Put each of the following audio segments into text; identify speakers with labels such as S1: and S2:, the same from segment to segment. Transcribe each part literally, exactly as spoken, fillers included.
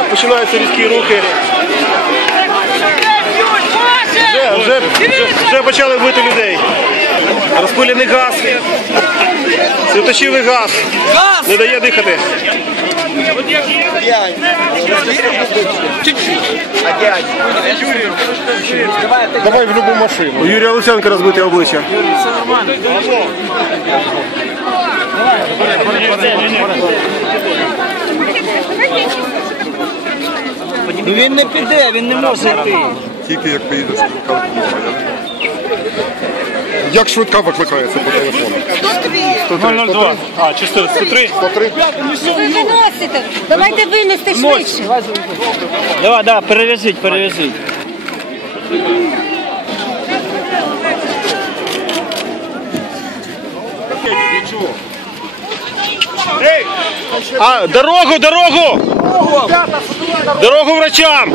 S1: Так, починаються різкі рухи. Вже, вже, вже, вже почали бити людей. Розпилений газ. Світочивий газ. Не дає дихати.
S2: Давай в любу машину.
S1: У Юрія Луценка розбите обличчя.
S3: Ну він не піде, він не може йти.
S2: Тільки як поїде швидка. Як швидка викликається по телефону?
S1: нуль нуль два. А, чи сто три?
S2: сто три.
S4: Ви виносите. Давайте винести швидше.
S3: Давай, да, перев'яжіть, перев'яжіть.
S1: А, дорогу, дорогу! Дорогу врачам!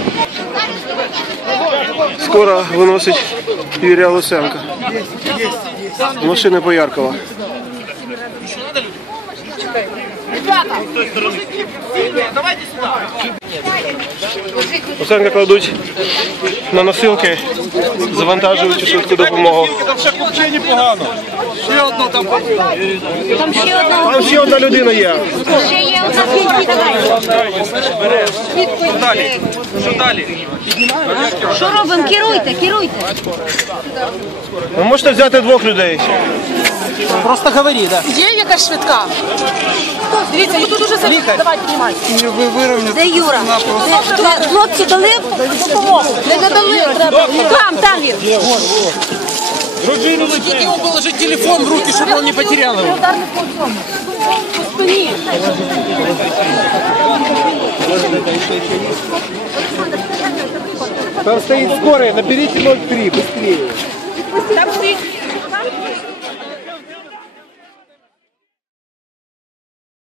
S1: Скоро виносить Юрія Луценка. Машина Пояркова. Луценка кладуть на носилки, завантажують у швидку допомогу.
S4: Там ще одна.
S1: Там ще одна людина є.
S4: Ще є одна кінці. Давай.
S3: Що далі?
S4: Що робимо? Керуйте, керуйте.
S1: Ви можете взяти двох людей.
S3: Просто говори, да.
S5: Є якась швидка? Дивіться, тут дуже сильно. Давай, піднімай.
S4: Де Юра? Де- Хлопці дали допомогу.
S5: Не надали, треба.
S4: Там, там він.
S3: Как ему положить телефон в руки, чтобы он не потерял его?
S4: Ударник по цьому. По спині.
S2: Там стоит скорая, наберите ноль три, быстрее.
S4: Там стоїть.